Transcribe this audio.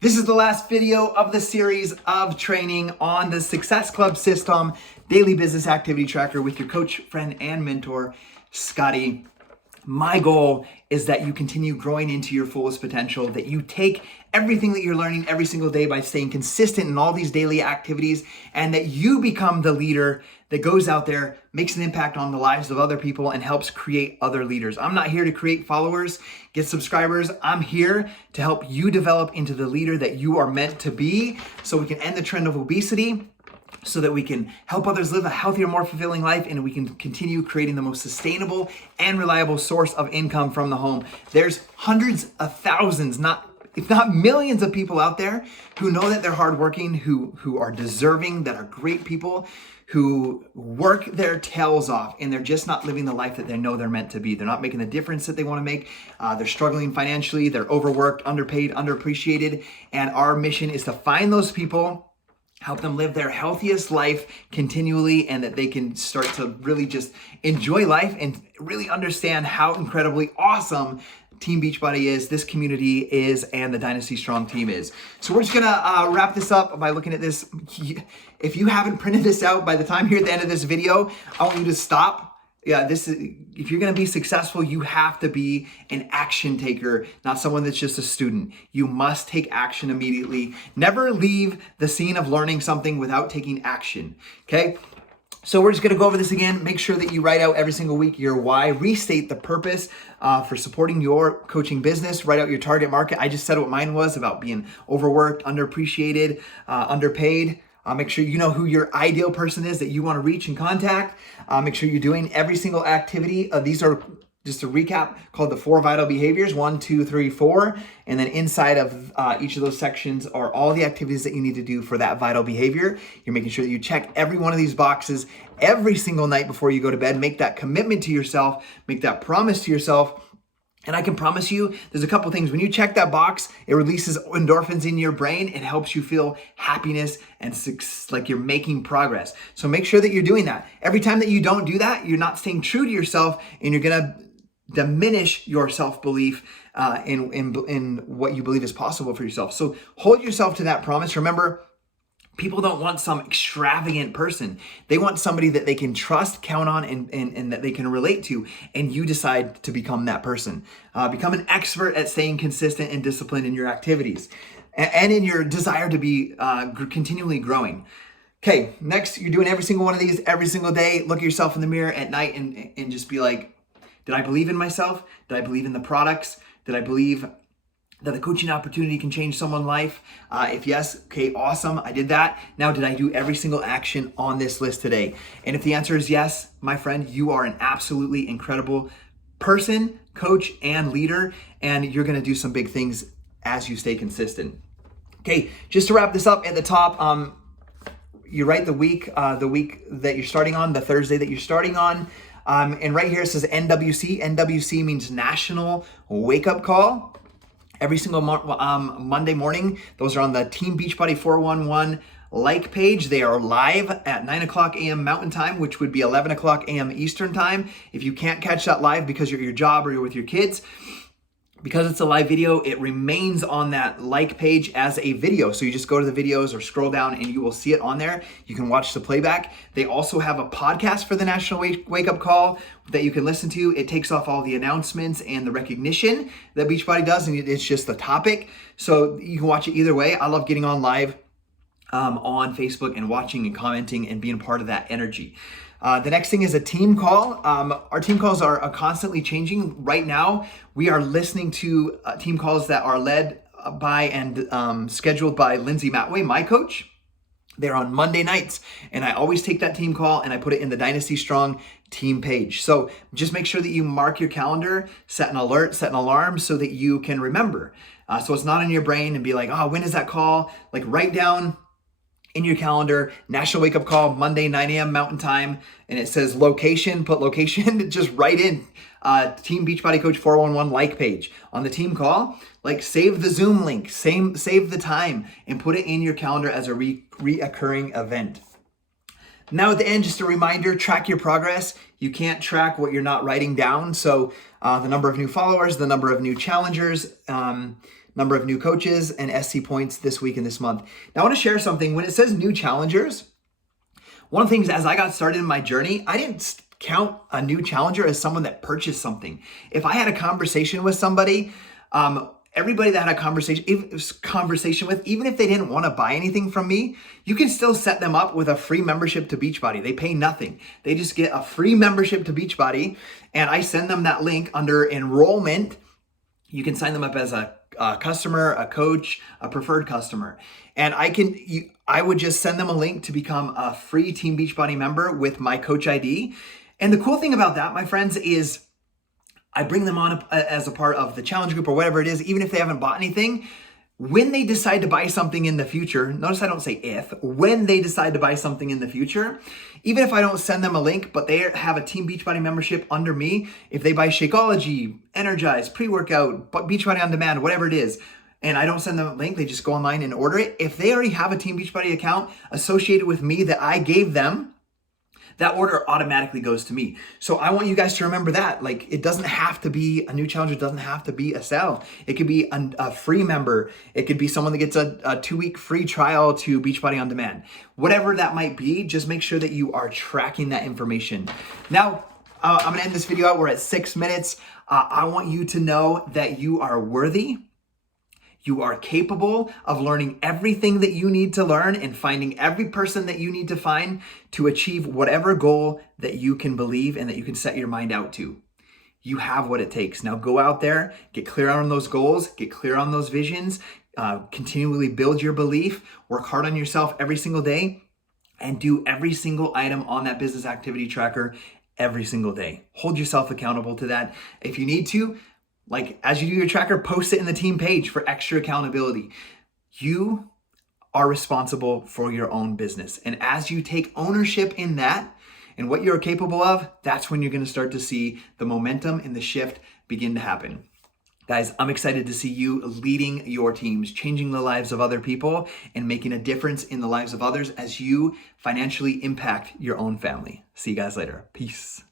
This is the last video of the series of training on the Success Club system, daily business activity tracker with your coach, friend, and mentor, Scotty. My goal is that you continue growing into your fullest potential, that you take everything that you're learning every single day by staying consistent in all these daily activities, and that you become the leader that goes out there, makes an impact on the lives of other people, and helps create other leaders. I'm not here to create followers, get subscribers. I'm here to help you develop into the leader that you are meant to be so we can end the trend of obesity, so that we can help others live a healthier, more fulfilling life, and we can continue creating the most sustainable and reliable source of income from the home. There's hundreds of thousands, if not millions of people out there who know that they're hardworking, who are deserving, that are great people, who work their tails off, and they're just not living the life that they know they're meant to be. They're not making the difference that they want to make. They're struggling financially. They're overworked, underpaid, underappreciated. And our mission is to find those people, help them live their healthiest life continually, and that they can start to really just enjoy life and really understand how incredibly awesome Team Beachbody is, this community is, and the Dynasty Strong team is. So we're just gonna wrap this up by looking at this. If you haven't printed this out by the time you're at the end of this video, I want you to stop. If you're gonna be successful, you have to be an action taker, not someone that's just a student. You must take action immediately. Never leave the scene of learning something without taking action, okay? So we're just gonna go over this again. Make sure that you write out every single week your why, restate the purpose for supporting your coaching business, write out your target market. I just said what mine was about being overworked, underappreciated, underpaid. Make sure you know who your ideal person is that you want to reach and contact. Make sure you're doing every single activity. These are, just to recap, called the 4 vital behaviors, 1, 2, 3, 4. And then inside of each of those sections are all the activities that you need to do for that vital behavior. You're making sure that you check every one of these boxes every single night before you go to bed. Make that commitment to yourself, make that promise to yourself. And I can promise you, there's a couple things. When you check that box, it releases endorphins in your brain. It helps you feel happiness and like you're making progress. So make sure that you're doing that. Every time that you don't do that, you're not staying true to yourself, and you're gonna diminish your self-belief in what you believe is possible for yourself. So hold yourself to that promise. Remember, people don't want some extravagant person. They want somebody that they can trust, count on, and that they can relate to. And you decide to become that person. Become an expert at staying consistent and disciplined in your activities and in your desire to be continually growing. Okay, next, you're doing every single one of these every single day. Look at yourself in the mirror at night and just be like, did I believe in myself? Did I believe in the products? Did I believe that the coaching opportunity can change someone's life? If yes, okay, awesome, I did that. Now, did I do every single action on this list today? And if the answer is yes, my friend, you are an absolutely incredible person, coach, and leader, and you're gonna do some big things as you stay consistent. Okay, just to wrap this up at the top, you write the week that you're starting on, the Thursday that you're starting on, and right here it says NWC. NWC means National Wake Up Call. Every single Monday morning, those are on the Team Beachbody 411 like page. They are live at 9 o'clock a.m. Mountain Time, which would be 11 o'clock a.m. Eastern Time. If you can't catch that live because you're at your job or you're with your kids, because it's a live video, it remains on that like page as a video. So you just go to the videos or scroll down and you will see it on there. You can watch the playback. They also have a podcast for the National Wake Up Call that you can listen to. It takes off all the announcements and the recognition that Beachbody does, and it's just the topic. So you can watch it either way. I love getting on live on Facebook and watching and commenting and being part of that energy. The next thing is a team call. Our team calls are constantly changing. Right now, we are listening to team calls that are led by and scheduled by Lindsay Matway, my coach. They're on Monday nights, and I always take that team call and I put it in the Dynasty Strong team page. So just make sure that you mark your calendar, set an alert, set an alarm so that you can remember. So it's not in your brain and be like, oh, when is that call? Like, write down in your calendar, National Wake Up Call, Monday, 9 a.m. Mountain Time, and it says location, put location, just write in Team Beachbody Coach 411 like page. On the team call, like, save the Zoom link, save the time, and put it in your calendar as a reoccurring event. Now at the end, just a reminder, track your progress. You can't track what you're not writing down. So the number of new followers, the number of new challengers, number of new coaches and SC points this week and this month. Now I want to share something. When it says new challengers, one of the things as I got started in my journey, I didn't count a new challenger as someone that purchased something. If I had a conversation with somebody, everybody that had a conversation with, even if they didn't want to buy anything from me, you can still set them up with a free membership to Beachbody. They pay nothing. They just get a free membership to Beachbody, and I send them that link under enrollment. You can sign them up as a customer, a coach, a preferred customer. And I would just send them a link to become a free Team Beachbody member with my coach ID. And the cool thing about that, my friends, is I bring them on as a part of the challenge group or whatever it is, even if they haven't bought anything. When they decide to buy something in the future, notice I don't say if, when they decide to buy something in the future, even if I don't send them a link, but they have a Team Beachbody membership under me, if they buy Shakeology, Energize, pre-workout, Beachbody on Demand, whatever it is, and I don't send them a link, they just go online and order it. If they already have a Team Beachbody account associated with me that I gave them, that order automatically goes to me. So I want you guys to remember that. Like, it doesn't have to be a new challenger, it doesn't have to be a sell. It could be a free member. It could be someone that gets a 2-week free trial to Beachbody on Demand. Whatever that might be, just make sure that you are tracking that information. Now, I'm gonna end this video out. We're at 6 minutes. I want you to know that you are worthy. You are capable of learning everything that you need to learn and finding every person that you need to find to achieve whatever goal that you can believe and that you can set your mind out to. You have what it takes. Now go out there, get clear on those goals, get clear on those visions, continually build your belief, work hard on yourself every single day, and do every single item on that business activity tracker every single day. Hold yourself accountable to that. If you need to, like, as you do your tracker, post it in the team page for extra accountability. You are responsible for your own business. And as you take ownership in that and what you're capable of, that's when you're going to start to see the momentum and the shift begin to happen. Guys, I'm excited to see you leading your teams, changing the lives of other people, and making a difference in the lives of others as you financially impact your own family. See you guys later. Peace.